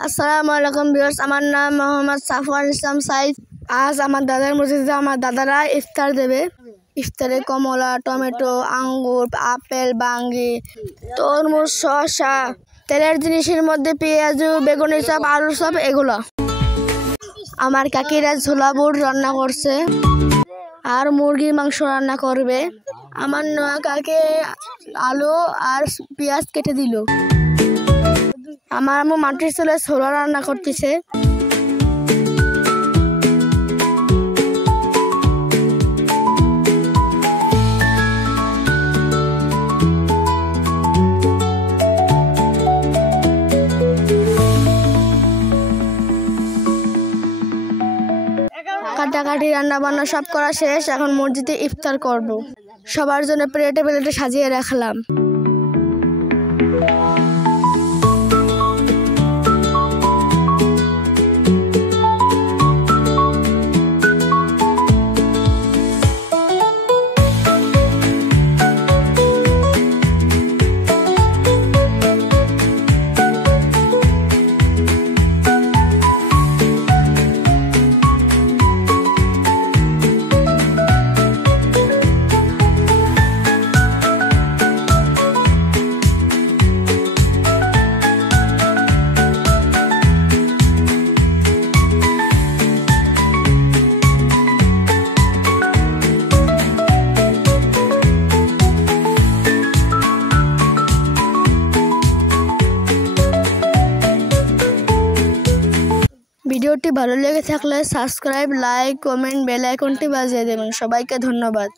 আসসালামু আলাইকুম ভিউয়ার্স, আমার নাম মোহাম্মদ সাফওয়ান ইসলাম সাইদ। আজ আমার দাদার মসজিদে আমার দাদারা ইফতার দেবে। ইফতারে কমলা, টমেটো, আঙ্গুর, আপেল, বাঙ্গি, তরমুজ, শসা, তেলের জিনিসের মধ্যে পেঁয়াজু, বেগুনি চপ, আলুর চপ, এগুলো। আমার কাকিরা ছোলা বুট রান্না করছে আর মুরগির মাংস রান্না করবে। আমার নয়া কাকে আলু আর পেঁয়াজ কেটে দিল। আমার আম্মু মাটির চুলে ছোলা রান্না করতেছে। কাটাকাটি রান্না বান্না সব করা শেষ। এখন মসজিদে ইফতার করব। সবার জন্য প্লেটে প্লেটে সাজিয়ে রাখলাম। ভিডিওটি ভালো লেগে থাকলে সাবস্ক্রাইব, লাইক, কমেন্ট, বেল আইকনটি বাজিয়ে দেবেন। সবাইকে ধন্যবাদ।